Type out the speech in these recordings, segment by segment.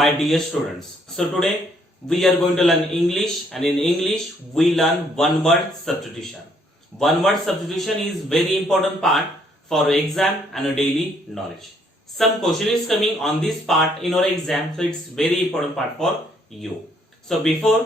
my dear students. So today we are going to learn English, and in English we learn one word substitution. One word substitution is very important part for exam and a daily knowledge. Some question is coming on this part in our exam, so it's very important part for you. So before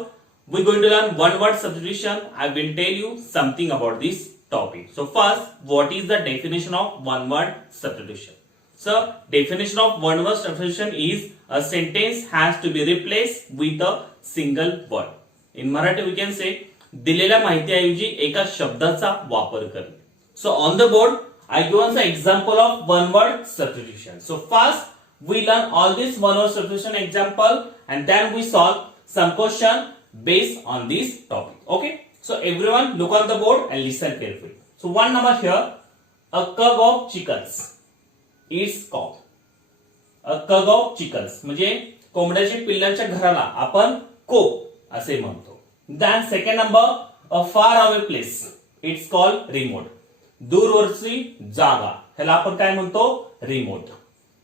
we're going to learn one word substitution, I will tell you something about this topic. So first, what is the definition of one word substitution? So definition of one word substitution is a sentence has to be replaced with a single word. In Marathi we can say दिलेल्या माहितीऐवजी एका शब्दाचा वापर करणे. So on the board I given the example of one word substitution. So first we learn all this one word substitution example and then we solve some question based on this topic. Okay? So everyone look on the board and listen carefully. So one number here, a cub of chickens is called. A cub of chickens म्हणजे कोंबड्याच्या पिल्लाच्या घराला आपण कोप असे म्हणतो. Then second number, a far away place, it's called remote. दूरवरची जागा ह्याला आपण काय म्हणतो? remote.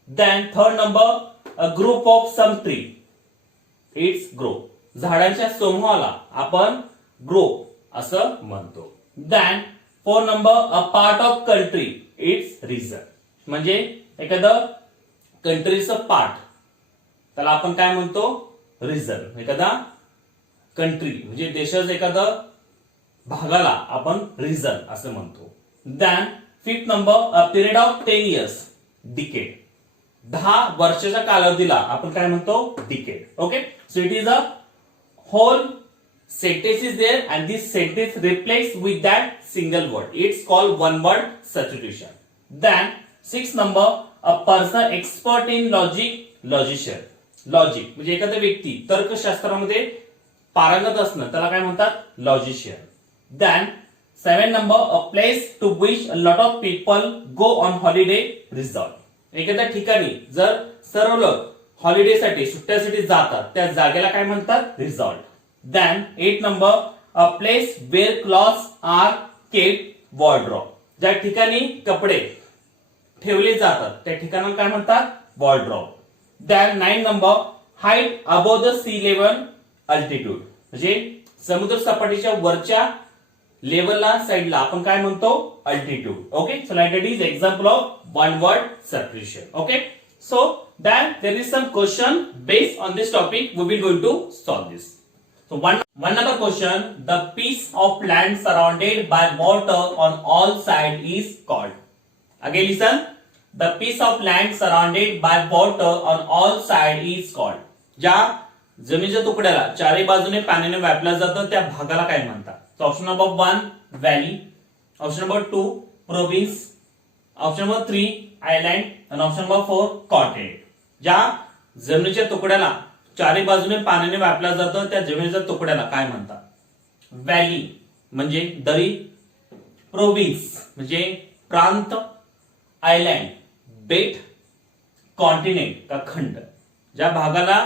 Then third number, a group of some tree, it's group. झाडांच्या समूहाला आपण group असं म्हणतो. Then fourth number, a part of country, it's region. म्हणजे एखादं कंट्रीचं पार्ट त्याला आपण काय म्हणतो? रिजन. एखादा कंट्री म्हणजे देशाच्या एखादा भागाला आपण रिजन असं म्हणतो. Then fifth number, a period of 10 years, decade. 10 वर्षाच्या कालावधीला आपण काय म्हणतो? Decade. Okay, so it is a whole sentence is there and this sentence replaced with that single word. It's called one word substitution. Then sixth number, a person expert in logician. Logic म्हणजे एखादा व्यक्ती तर्कशास्त्रामध्ये पारंगत असणं त्याला काय म्हणतात? Logician. Then seven number, a place to which a lot of people go on holiday resort. एखाद्या ठिकाणी जर सर्व लोक हॉलिडेसाठी सुट्ट्यासाठी जातात त्या जागेला काय म्हणतात? Resort. Then eight number, a place where clothes are kept wardrobe. ज्या ठिकाणी कपडे ठेवले जातात त्या ठिकाणाला काय म्हणतात? Wardrobe. Then nine number, height above the sea level altitude म्हणजे समुद्र सपाटीच्या वरच्या लेवलला साइडला आपण काय म्हणतो? Altitude. Okay, so like that is example of one word substitution. Okay, so then there is some question based on this topic we will going to solve this. So one number question, the piece of land surrounded by water on all sides is called. Again listen, the piece of land surrounded by water on all sides is called. ज्या जमिनीच्या तुकड्याला चारी बाजूने पाण्याने व्यापलं जातं त्या भागाला काय म्हणतात? So option number 1 valley, option number 2 province, option number 3 island and option number 4 continent. ज्या जमिनीच्या तुकड्याला चारी बाजूने पाण्याने व्यापलं जातं त्या जमिनीच्या तुकड्याला काय म्हणतात? व्हॅली म्हणजे दरी, प्रोव्हिन्स म्हणजे प्रांत, आयलँड बेट, कॉन्टिनेंट का खंड. ज्या भागाला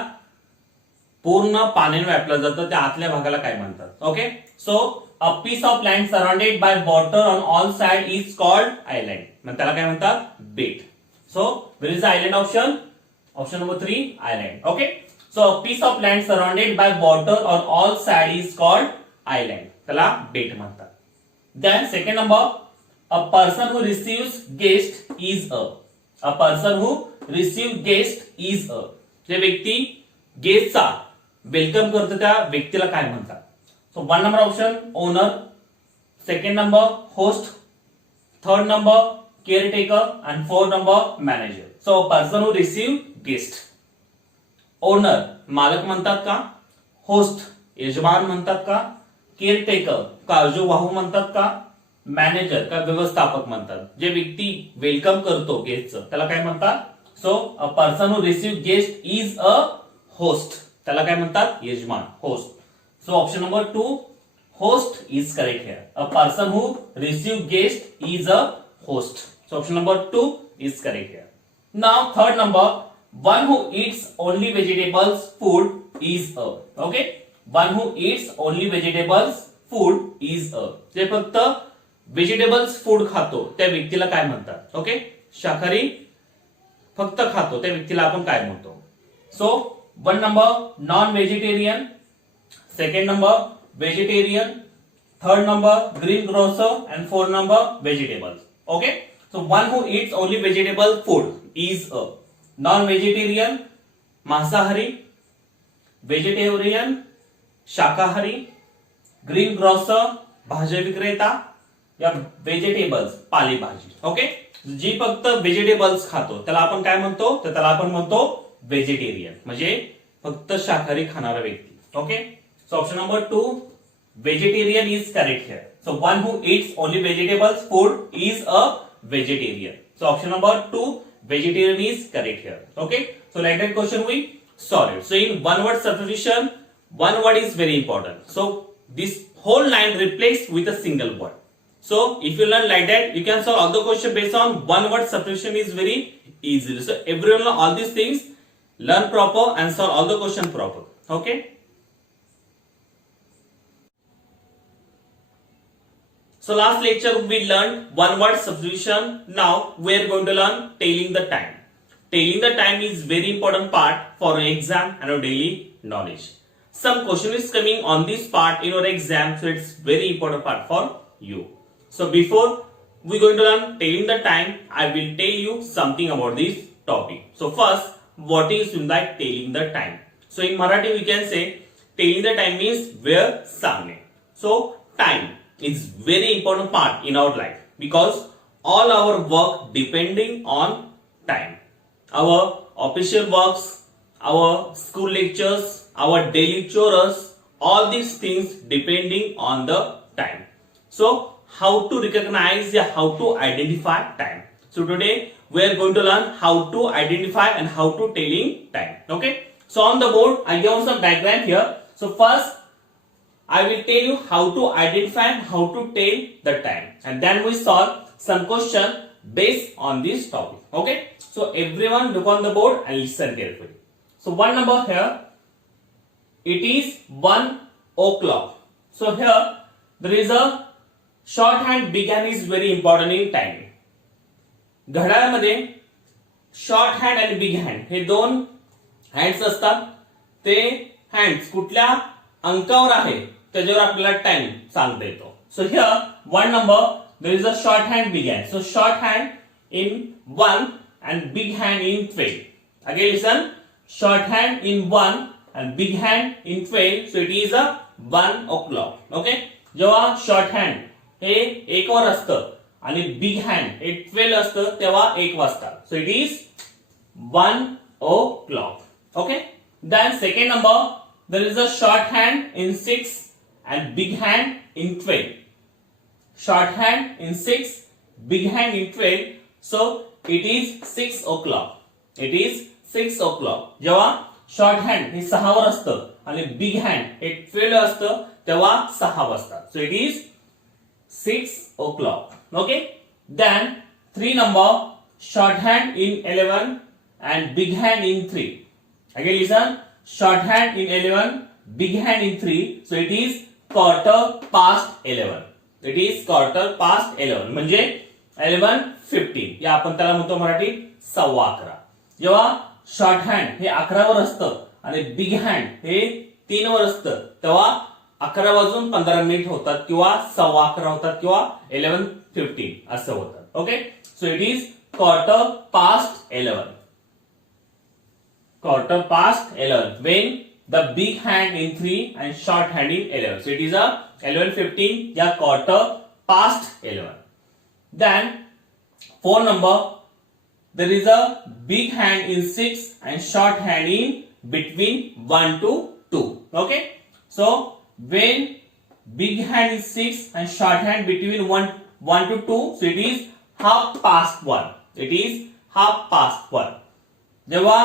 पूर्ण पाण्याने व्यापलं जातं त्या आतल्या भागाला काय म्हणतात? Okay, so a piece of land surrounded by water on all side is called island. मग त्याला काय म्हणतात? बेट. So where is the island option? Option number 3 island. Okay, so a piece of land surrounded by water on all sides is called island. त्याला बेट म्हणतात. Then second number, a person who receives guest is a person who receives guest is a जे व्यक्ती गेस्टचा welcome करतो त्या व्यक्तीला काय म्हणतात? So one number option owner, second number host, third number caretaker and fourth number manager. So person who receive guest, owner मालक म्हणतात का? Host यजमान म्हणतात का? केअरटेकर काळजीवाहू म्हणतात का? मॅनेजर का व्यवस्थापक म्हणतात? जे व्यक्ती वेलकम करतो गेस्टचं त्याला काय म्हणतात? So a person who receive guest is a host. त्याला काय म्हणतात? यजमान, host. So option number 2 host is correct here. A person who receive guest is a host. So option number 2 is correct here. Now third number, one who eats only vegetables food is a. Okay, one who eats only vegetables food is a. जे फक्त vegetables food खातो त्या व्यक्तीला काय म्हणतात? Okay, शाकाहारी फक्त खातो त्या व्यक्तीला आपण काय म्हणतो? सो 1 number non-vegetarian, second number vegetarian, third number green grocer, and fourth number vegetables. Okay, so one who eats only vegetable food is a non-vegetarian, मांसाहारी, vegetarian, शाकाहारी, ग्रीन ग्रोसर, भाज्या विक्रेता, या व्हेजिटेबल्स, पालेभाजी. ओके, जी फक्त व्हेजिटेबल्स खातो त्याला आपण काय म्हणतो, तर त्याला आपण म्हणतो व्हेजिटेरियन, म्हणजे फक्त शाकाहारी खाणारा व्यक्ती. Okay, so option number 2 vegetarian is correct here. So one who eats only vegetables food is a vegetarian. So option number 2 vegetarian is correct here. Okay, so like that question we solve it. So in one word substitution, one word is very important. So this whole line replaced with a single word. So if you learn like that, you can solve all the question based on one word substitution is very easy. So everyone learn all these things, learn proper and solve all the question proper. Okay. So last lecture we learned one word substitution. Now we are going to learn telling the time. Telling the time is very important part for exam and our daily knowledge. Some question is coming on this part in your exam, so it's very important part for you. So before we going to learn telling the time, I will tell you something about this topic. So first, what is meant by telling the time? So in Marathi we can say telling the time means वेळ सांगणे. So time is very important part in our life because all our work depending on time. Our official works, our school lectures, our daily chores, all these things depending on the time. So how to recognize, how to identify time. So today we are going to learn how to identify and how to telling time. Okay, so on the board I give some background here. So first I will tell you how to identify and how to tell the time, and then we solve some question based on this topic. Okay, so everyone look on the board and listen carefully. So one number here, it is 1 o'clock. So here there is a shorthand, big hand is very important in timing. घड्याळामध्ये short hand आणि big hand हे दोन hands असतात. ते hands कुठल्या अंकावर आहे त्याच्यावर आपल्याला टाइम सांगता येतो. So here one number there is a short hand, big hand. So short hand in 1 and big hand in 12. Again listen, short hand in 1 and big hand in 12. So it is a 1 o'clock. Okay, जेव्हा short hand हे 1 वर असतं आणि big hand हे 12 असतं तेव्हा 1 वाजता. सो it is 1 o'clock. Okay, then second number, there is a short hand in 6 and big hand in 12. Short hand in 6, big hand in 12. So it is 6 o'clock. It is 6 o'clock. जेव्हा short hand हे 6 वर असतं आणि big hand हे 12 असतं तेव्हा 6 वाजता. So it is 6 o'clock. Okay, then 3 number, short hand in 11 and big hand in 3. Again listen, short hand in 11, big hand in 3. So it is quarter past 11. It is quarter past 11 म्हणजे 11:15 या आपण त्याला म्हणतो मराठी 11:15. जेव्हा short hand हे 11 वर असतं आणि big hand हे 3 वर असतं तेव्हा 11:15 होतात किंवा 11:15 होतात किंवा 11:15 असं होतं. Okay, so it is quarter past 11. Quarter past 11 when the big hand in 3 and short hand in 11. So it is a 11:15 या quarter past 11. Then 4 number, there is a big hand in 6 and short hand in between 1 to 2. Okay, so when big hand is 6 and short hand between 1 to 2, so it is 1/2. It is 1/2. जेव्हा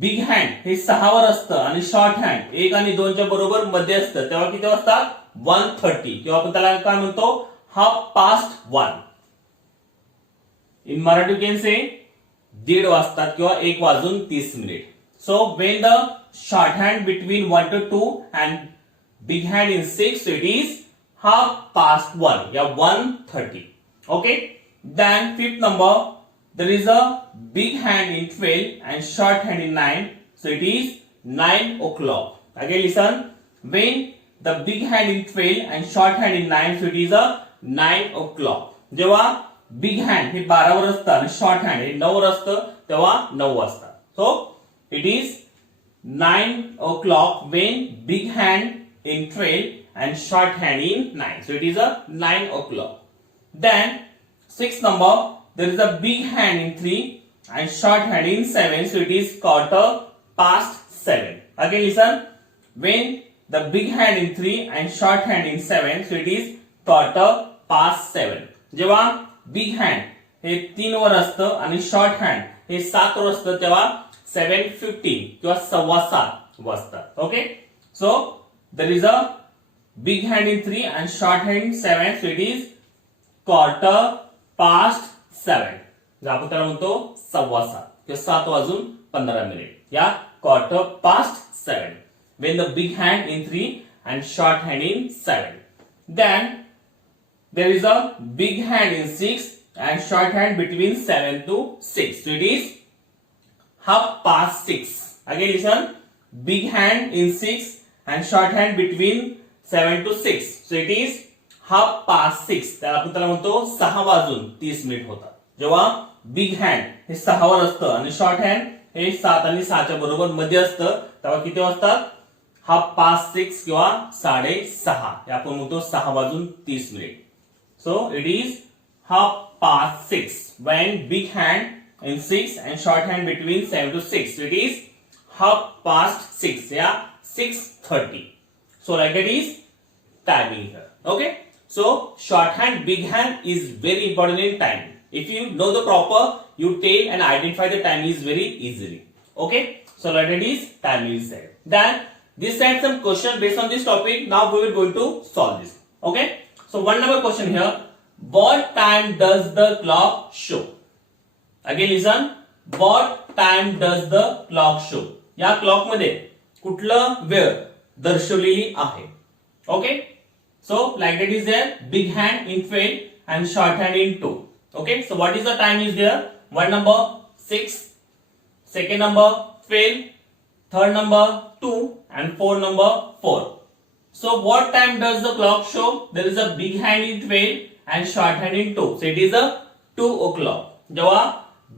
big hand हे 6 वर असतं आणि short hand 1 आणि 2 च्या बरोबर मध्ये असतं तेव्हा किती वाजतात 1:30 किंवा आपण त्याला काय म्हणतो 1/2. इन मराठी कॅन से 1:30 वाजतात किंवा 1:30. So when the short hand between 1 to 2 and big hand in 6, so it is 1/2 या 1:30. Okay, then 5th number, there is a big hand in 12 and short hand in 9. so it is 9 o'clock. Again listen, when the big hand in 12 and short hand in 9, so it is a 9 o'clock. जेव्हा big hand हे 12 वर असतं आणि short hand हे 9 वर असतं तेव्हा 9 वाजता. सो it is 9 o'clock when big hand in 12 and short hand in 9. So it is a 9 o'clock. Then 6th number, there is a big hand in 3 and short hand in 7. So it is 7:15. Again listen, when the big hand in 3 and short hand in 7, so it is 7:15. जेव्हा big hand हे 3 वर असतं आणि short hand हे 7 वर असतं तेव्हा 7:15 किंवा 7:15 वाजतात. Okay, so there is a big hand in 3 and short hand in 7, so it is 7:15. आपण त्याला म्हणतो 7:15 किंवा 7:15 या 7:15 when the big hand in 3 and short hand in 7. Then there is a big hand in 6 and short hand between 7 to 6, so it is 6:30. Again listen, big hand in 6 and short hand between 7 to 6, so it is 6:30. त्याला आपण त्याला म्हणतो 6:30 होतात. जेव्हा big hand हे 6 वर असतं आणि short hand हे 7 आणि 6च्या बरोबर मध्ये असतं तेव्हा किती वाजतात? 6:30 किंवा 6:30 हे आपण म्हणतो 6:30. So it is 6:30 when big hand in 6 and short hand between 7 to 6. So it is 6:30, yeah, 6:30. So like that is timing here. Okay. So shorthand, big hand is very important in time. If you know the proper, you tell and identify the time is very easily. Okay. So like that is timing is there. Then this side some question based on this topic. Now we will going to solve this. Okay. So one number question here. What time does the clock show? Again listen. What time does the clock show? या clock मध्ये कुठलं वेळ दर्शवलेली आहे? Okay. So like that is there. Big hand in 12 and short hand in 2. Okay. So what is the time is there? One number 6, second number 12, third number 2 and fourth number 4. So what time does the clock show? There is a big hand in 12 and short hand in 2. So it is a 2 o'clock. जेव्हा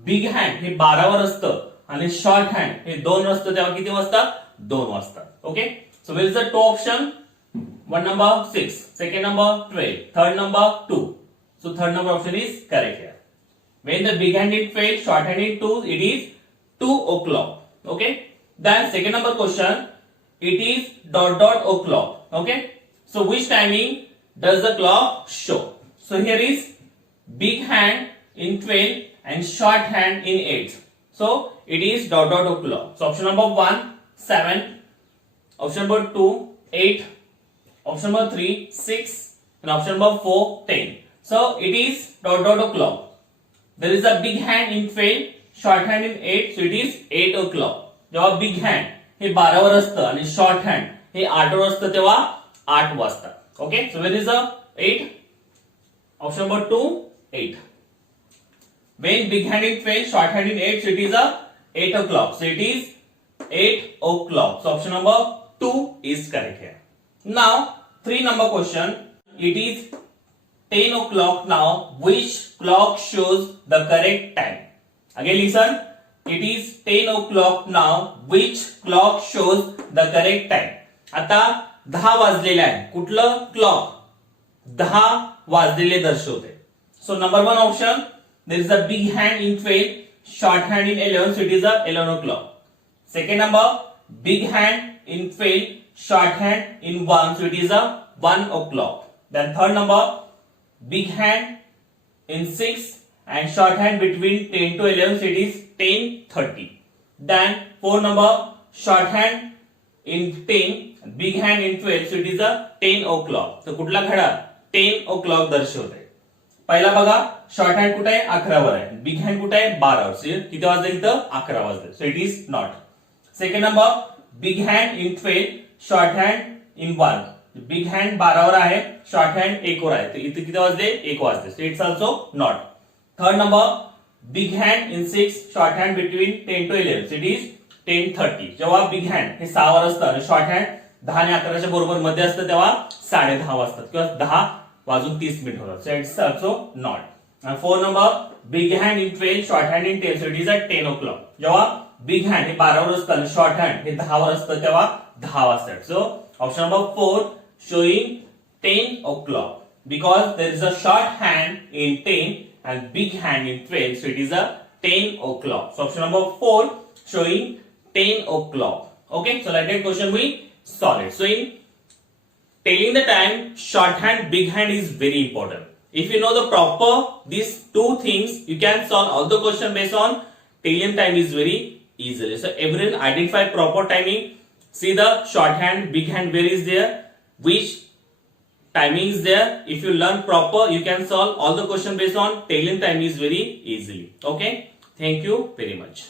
big hand हे 12 वर असतं आणि short hand हे 2 वर असतं तेव्हा किती वाजतात? 2 वाजतात. Okay, so where is the 2 option? One number 6, second number 12, third number 2. So third number option is correct here. When the big hand in 12, short hand in 2, it is 2 o'clock. Okay. Then second number question, it is ... o'clock. Okay. So which timing does the clock show? So here is big hand in 12 and short hand in 8. So it is ... o'clock. So option number 1, 7. Option number 2, 8. Option number 3, 6. And option number 4, 10. So it is ... o'clock. There is a big hand in 12, short hand in 8. So it is 8 o'clock. जेव्हा big hand हे 12 वर असतं आणि short hand हे 8 वर असतं तेव्हा 8 वाजतात. Okay, so where is a 8? Option number 2, 8. When big hand in 12, short hand in 8, so it is a 8 o'clock. So it is 8 o'clock. So option number 2 is correct here. Now 3 number question. It is 10 o'clock now. Which clock shows the correct time? Again listen. It is 10 o'clock now. Which clock shows the correct time? आता 10 वाजलेले आहे. कुठलं clock 10 वाजलेले दर्शवते? So number 1 option, there is a big hand in 12, short hand in 11, so it is a 11 o'clock. Second number, big hand in 12, short hand in 1, so it is a 1 o'clock. Then third number, big hand in 6 and short hand between 10 to 11, so it is 10:30. Then fourth number, short hand in 10, big hand in 12, so it is a 10 o'clock. So कुठला घड्याळ 10 o'clock दर्शवते? पहिला बघा, short hand कुठे आहे? 11 वर आहे. Big hand कुठे आहे? 12 वर. किती वाजले इथं? 11 वाजले. सो it is not. Second number, big hand in 12, short hand in 1. Big hand 12 वर आहे, शॉर्ट हँड 1 वर आहे. तर इथे किती वाजले? 1 वाजले. So it's also not. Third number, big hand in 6, short hand between 10 to 11. So it is 10:30. जेव्हा big hand हे 6 वर असतं आणि शॉर्ट हँड 10 आणि 11च्या बरोबर मध्ये असतं तेव्हा 10:30 वाजतात किंवा 10:30 होतात. So it's also not. And 4 number, big hand in 12, short hand in 10. So it is at 10 o'clock. जेव्हा बिग हँड हे 12 वर असतं आणि शॉर्ट हँड हे 10 वर असतं तेव्हा 10 वाजतात. So option number 4 showing 10 o'clock because there is a short hand in 10 and big hand in 12. So it is a 10 o'clock. So option number 4 showing 10 o'clock. Okay, so like that question we solve it. So in telling the time, shorthand, big hand is very important. If you know the proper these two things, you can solve all the question based on telling time is very easily. So everyone identify proper timing. See the shorthand, big hand, where is there, which timing is there. If you learn proper, you can solve all the question based on telling time is very easily. Okay. Thank you very much.